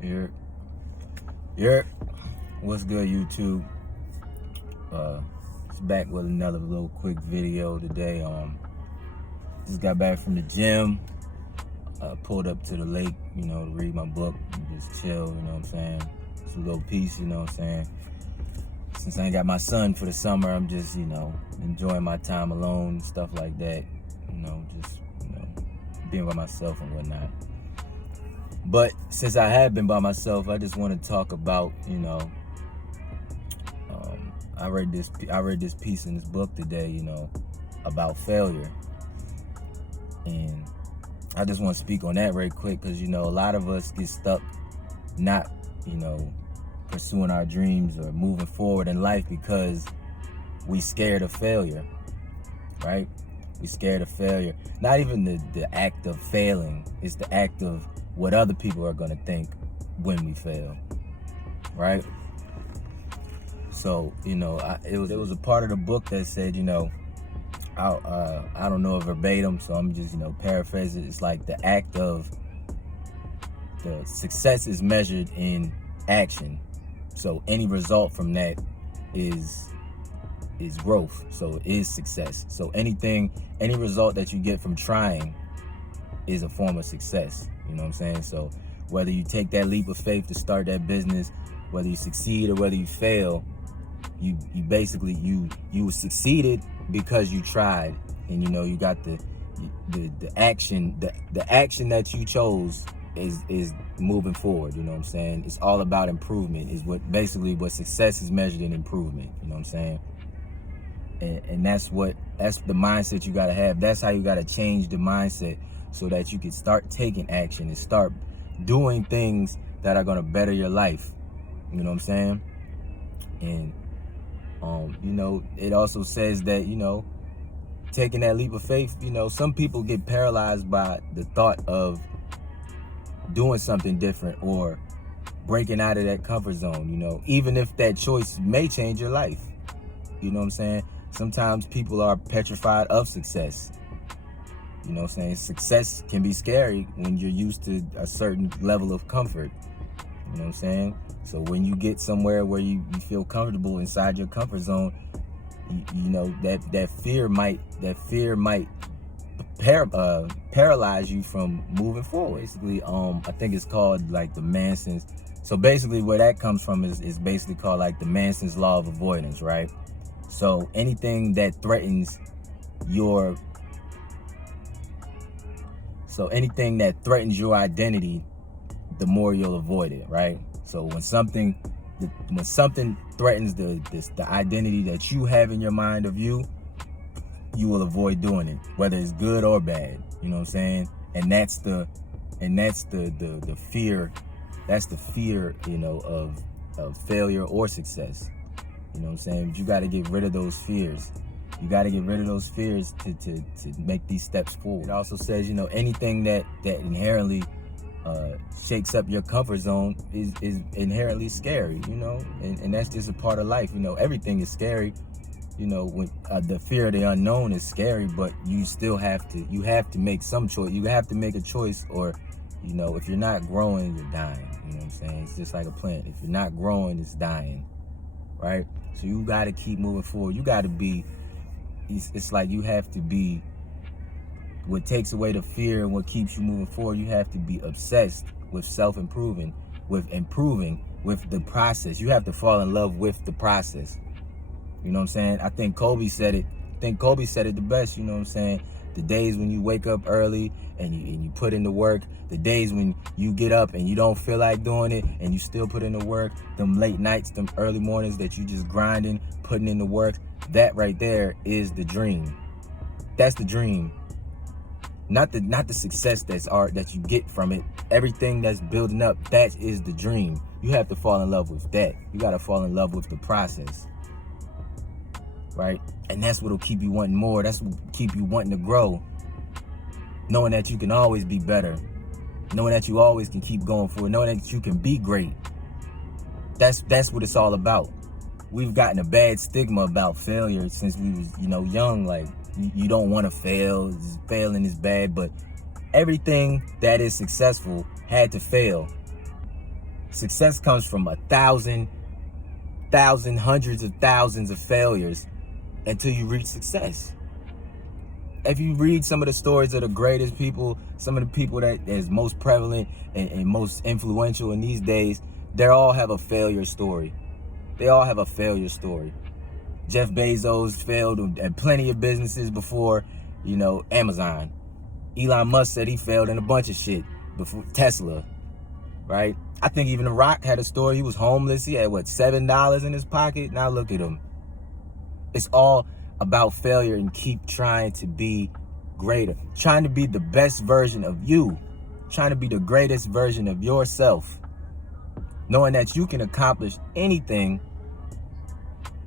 Here, here. What's good, YouTube? It's back with another little quick video today. Just got back from the gym. Pulled up to the lake, to read my book and just chill. You know what I'm saying? It's a little peace. You know what I'm saying? Since I ain't got my son for the summer, I'm just enjoying my time alone, stuff like that. Just being by myself and whatnot. But since I have been by myself, I just want to talk about, I read this piece in this book today, about failure. And I just want to speak on that very quick because, a lot of us get stuck not, pursuing our dreams or moving forward in life because we scared of failure, right? We scared of failure. Not even the act of failing. It's the act of what other people are going to think when we fail, right? So, it was a part of the book that said, I don't know it verbatim, so I'm just, paraphrasing. It's like the act of the success is measured in action. So any result from that is growth. So it is success. So any result that you get from trying is a form of success. You know what I'm saying? So whether you take that leap of faith to start that business, whether you succeed or whether you fail, you basically you succeeded because you tried, and you got the action. The action that you chose is moving forward. You know what I'm saying? It's all about improvement. Is what success is measured in improvement. You know what I'm saying? And that's the mindset you got to have. That's how you got to change the mindset so that you can start taking action and start doing things that are going to better your life. You know what I'm saying? And it also says that, taking that leap of faith, some people get paralyzed by the thought of doing something different or breaking out of that comfort zone, even if that choice may change your life. You know what I'm saying? Sometimes people are petrified of success. You know what I'm saying? Success can be scary when you're used to a certain level of comfort. You know what I'm saying? So when you get somewhere where you feel comfortable inside your comfort zone, that fear might paralyze you from moving forward. Basically, I think it's called like the Manson's. So basically where that comes from is basically called like the Manson's law of avoidance, right? So anything that threatens your identity, the more you'll avoid it, right? So when something threatens the identity that you have in your mind of you will avoid doing it, whether it's good or bad. You know what I'm saying? And that's the fear. That's the fear, of failure or success. You know what I'm saying? But you got to get rid of those fears. You got to get rid of those fears to make these steps forward. It also says, anything that inherently shakes up your comfort zone is inherently scary, and that's just a part of life. Everything is scary. When the fear of the unknown is scary, but you still have to make some choice. You have to make a choice, or if you're not growing, you're dying. You know what I'm saying? It's just like a plant. If you're not growing, it's dying, right? So you got to keep moving forward. You got to be. It's like you have to be. What takes away the fear and what keeps you moving forward, you have to be obsessed with self-improving, with improving, with the process. You have to fall in love with the process. You know what I'm saying? I think Kobe said it the best. You know what I'm saying? The days when you wake up early and you put in the work, the days when you get up and you don't feel like doing it and you still put in the work, them late nights, them early mornings that you just grinding, putting in the work, that right there is the dream. That's the dream. Not the success that you get from it. Everything that's building up, that is the dream. You have to fall in love with that. You got to fall in love with the process, right? And that's what'll keep you wanting more. That's what keep you wanting to grow. Knowing that you can always be better. Knowing that you always can keep going forward. Knowing that you can be great. That's what it's all about. We've gotten a bad stigma about failure since we was, young. Like, you don't want to fail. Failing is bad, but everything that is successful had to fail. Success comes from hundreds of thousands of failures until you reach success. If you read some of the stories of the greatest people, some of the people that is most prevalent and most influential in these days, they all have a failure story. They all have a failure story. Jeff Bezos failed at plenty of businesses before, Amazon. Elon Musk said he failed in a bunch of shit before Tesla, right? I think even The Rock had a story. He was homeless. He had, $7 in his pocket? Now look at him. It's all about failure, and keep trying to be greater. Trying to be the best version of you. Trying to be the greatest version of yourself. Knowing that you can accomplish anything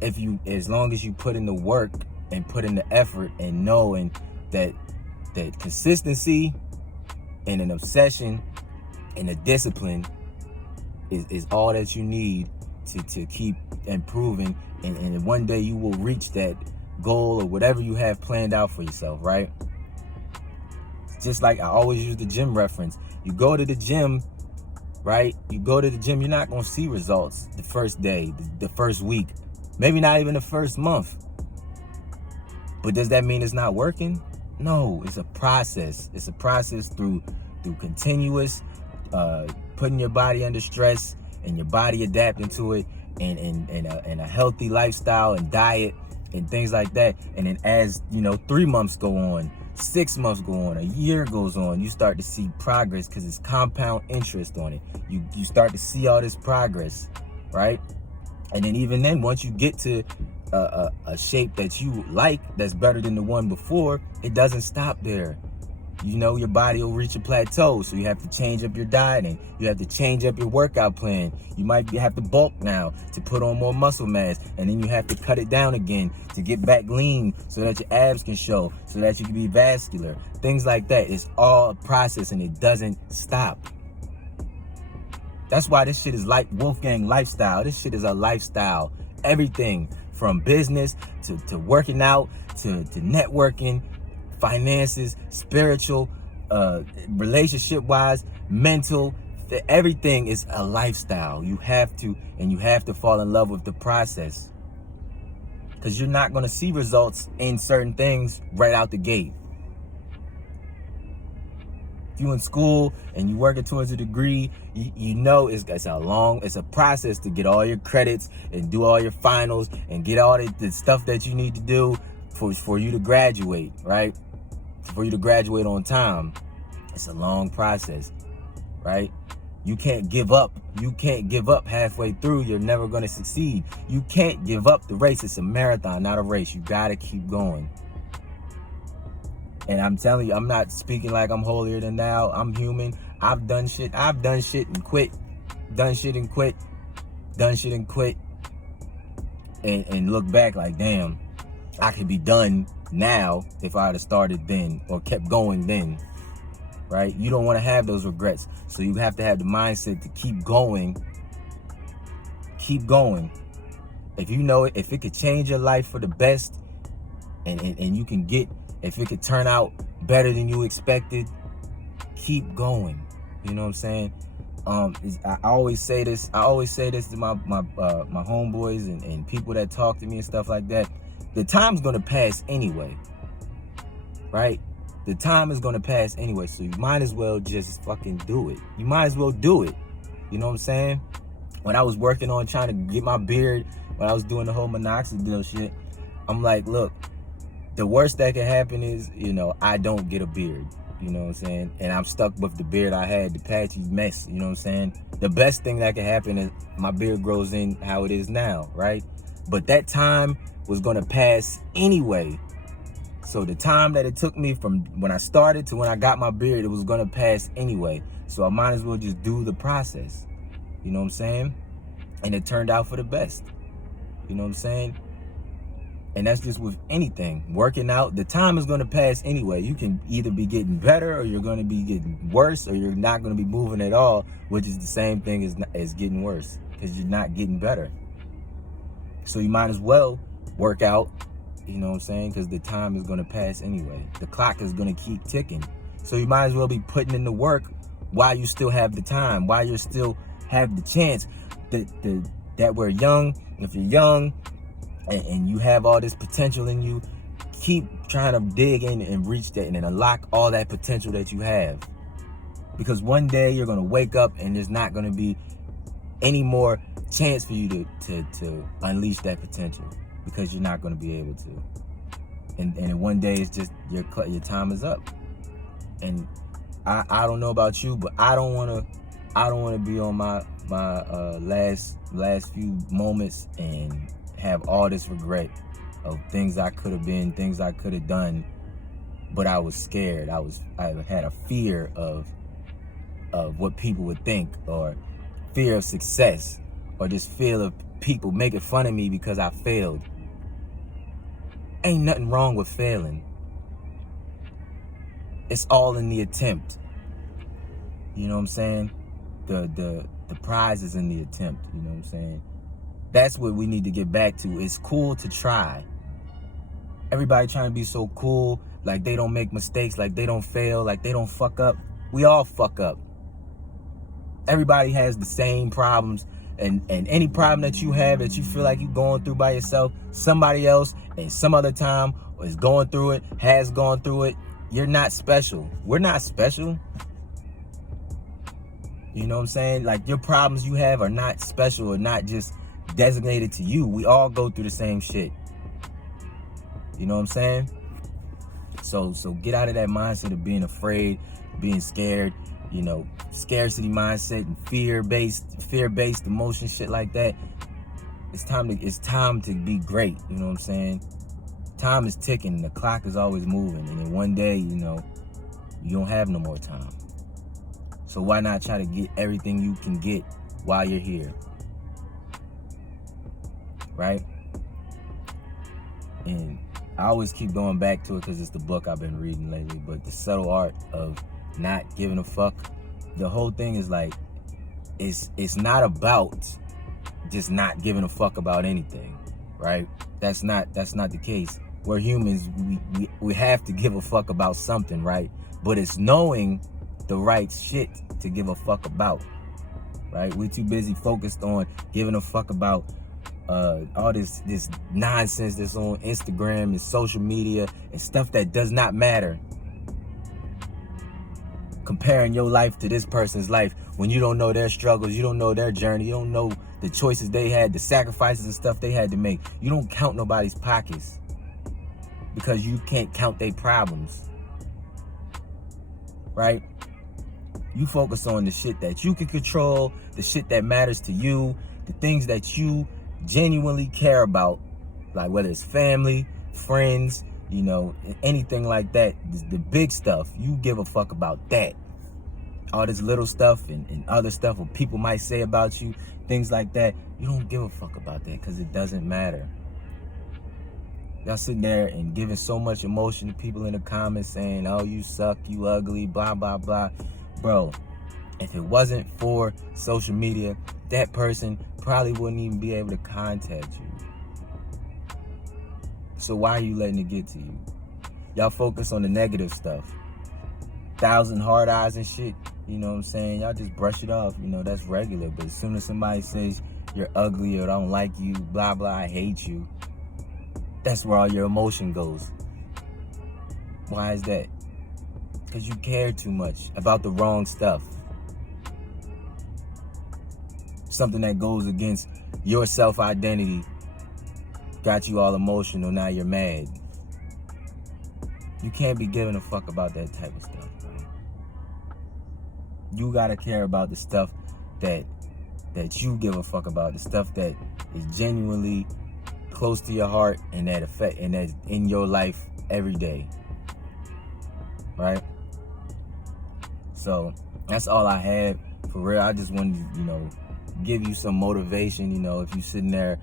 as long as you put in the work and put in the effort, and knowing that consistency and an obsession and a discipline is all that you need to keep improving, and one day you will reach that goal or whatever you have planned out for yourself, right? Just like I always use the gym reference. You go to the gym, right? You go to the gym, you're not going to see results the first day, the first week, maybe not even the first month. But does that mean it's not working? No, it's a process. It's a process through continuous putting your body under stress and your body adapting to it, and a healthy lifestyle and diet and things like that. And then as 3 months go on, 6 months go on, a year goes on, you start to see progress, because it's compound interest on it. You start to see all this progress, right? And then even then, once you get to a shape that you like, that's better than the one before, it doesn't stop there. Your body will reach a plateau, so you have to change up your dieting. You have to change up your workout plan. You might have to bulk now to put on more muscle mass, and then you have to cut it down again to get back lean so that your abs can show, so that you can be vascular. Things like that. It's all a process, and it doesn't stop. That's why this shit is like Wolfgang lifestyle. This shit is a lifestyle. Everything from business to working out to networking, finances, spiritual, relationship wise, mental, everything is a lifestyle. You have to fall in love with the process, because you're not going to see results in certain things right out the gate. If you're in school and you're working towards a degree, it's a process to get all your credits and do all your finals and get all the stuff that you need to do for you to graduate, right? For you to graduate on time. It's a long process, right? You can't give up. You can't give up halfway through. You're never going to succeed. You can't give up the race. It's a marathon, not a race. You got to keep going. And I'm telling you, I'm not speaking like I'm holier than thou. I'm human. I've done shit and quit. Done shit and quit. And look back like, damn, I could be done now if I had started then or kept going then, right? You don't want to have those regrets. So you have to have the mindset to keep going. Keep going. If if it could change your life for the best, and you can if it could turn out better than you expected, keep going. You know what I'm saying? I always say this to my homeboys and people that talk to me and stuff like that. The time's gonna pass anyway, right? The time is gonna pass anyway, so you might as well just fucking do it. You might as well do it. You know what I'm saying? When I was working on trying to get my beard, when I was doing the whole minoxidil shit, I'm like, look, the worst that can happen is, I don't get a beard. You know what I'm saying? And I'm stuck with the beard I had, the patchy mess. You know what I'm saying? The best thing that can happen is my beard grows in how it is now, right? But that time was going to pass anyway. So the time that it took me from when I started to when I got my beard, it was going to pass anyway. So I might as well just do the process. You know what I'm saying? And it turned out for the best. You know what I'm saying? And that's just with anything. Working out, the time is going to pass anyway. You can either be getting better or you're going to be getting worse, or you're not going to be moving at all, which is the same thing as getting worse, because you're not getting better. So you might as well work out, you know what I'm saying? Because the time is going to pass anyway. The clock is going to keep ticking. So you might as well be putting in the work while you still have the time, while you're still have the chance that we're young. If you're young and you have all this potential in you, keep trying to dig in and reach that and then unlock all that potential that you have. Because one day you're going to wake up and there's not going to be any more chance for you to unleash that potential, because you're not going to be able to. And one day it's just your time is up. And I don't know about you, but I don't want to be on my last few moments and have all this regret of things I could have been, things I could have done, but I was scared. I had a fear of what people would think, or fear of success, or just fear of people making fun of me because I failed. Ain't nothing wrong with failing. It's all in the attempt. You know what I'm saying? The prize is in the attempt. You know what I'm saying? That's what we need to get back to. It's cool to try. Everybody trying to be so cool, like they don't make mistakes, like they don't fail, like they don't fuck up. We all fuck up. Everybody has the same problems, and any problem that you have that you feel like you're going through by yourself, somebody else at some other time is going through it, has gone through it. You're not special. We're not special. You know what I'm saying? Like, your problems you have are not special, or not just designated to you. We all go through the same shit. You know what I'm saying? So get out of that mindset of being afraid, being scared, you know, scarcity mindset and fear-based emotion, shit like that. It's time to be great. You know what I'm saying? Time is ticking. The clock is always moving. And then one day, you know, you don't have no more time. So why not try to get everything you can get while you're here? Right? And I always keep going back to it because it's the book I've been reading lately. But The Subtle Art of Not Giving a Fuck. The whole thing is like, it's not about just not giving a fuck about anything, right? That's not the case. We're humans. We have to give a fuck about something, right? But it's knowing the right shit to give a fuck about, right? We're too busy focused on giving a fuck about all this nonsense that's on Instagram and social media and stuff that does not matter. Comparing your life to this person's life when you don't know their struggles, you don't know their journey, you don't know the choices they had, the sacrifices and stuff they had to make. You don't count nobody's pockets because you can't count their problems, right? You focus on the shit that you can control, the shit that matters to you, the things that you genuinely care about, like whether it's family, friends, you know, anything like that. The big stuff, you give a fuck about that. All this little stuff and other stuff what people might say about you, things like that, you don't give a fuck about that because it doesn't matter. Y'all sitting there and giving so much emotion to people in the comments saying, oh, you suck, you ugly, blah, blah, blah. Bro, if it wasn't for social media, that person probably wouldn't even be able to contact you. So why are you letting it get to you? Y'all focus on the negative stuff. 1,000 hard eyes and shit, you know what I'm saying? Y'all just brush it off, you know, that's regular. But as soon as somebody says you're ugly or don't like you, blah, blah, I hate you, that's where all your emotion goes. Why is that? Because you care too much about the wrong stuff. Something that goes against your self-identity got you all emotional, now you're mad. You can't be giving a fuck about that type of stuff, bro. You gotta care about the stuff that you give a fuck about, the stuff that is genuinely close to your heart and that affect and that's in your life every day. Right? So that's all I had for real. I just wanted to, you know, give you some motivation. You know, if you're sitting there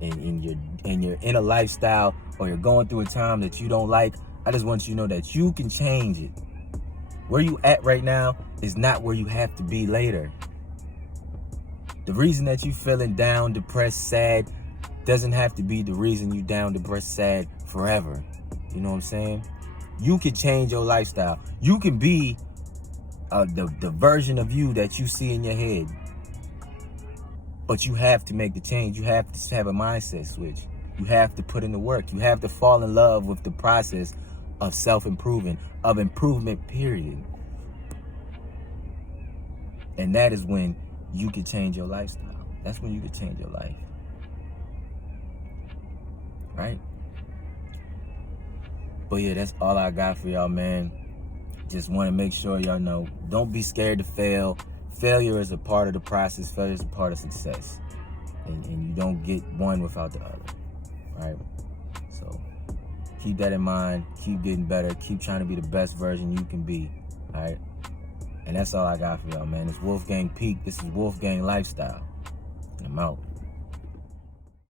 and you're in a lifestyle or you're going through a time that you don't like, I just want you to know that you can change it. Where you at right now is not where you have to be later. The reason that you feeling down, depressed, sad doesn't have to be the reason you down, depressed, sad forever. You know what I'm saying? You can change your lifestyle. You can be the version of you that you see in your head. But you have to make the change. You have to have a mindset switch. You have to put in the work. You have to fall in love with the process of self-improving, of improvement, period. And that is when you can change your lifestyle. That's when you can change your life. Right? But yeah, that's all I got for y'all, man. Just want to make sure y'all know, don't be scared to fail. Failure is a part of the process. Failure is a part of success. And you don't get one without the other. Right? So keep that in mind. Keep getting better. Keep trying to be the best version you can be. All right? And that's all I got for y'all, man. It's Wolfgang Peak. This is Wolfgang Lifestyle. And I'm out.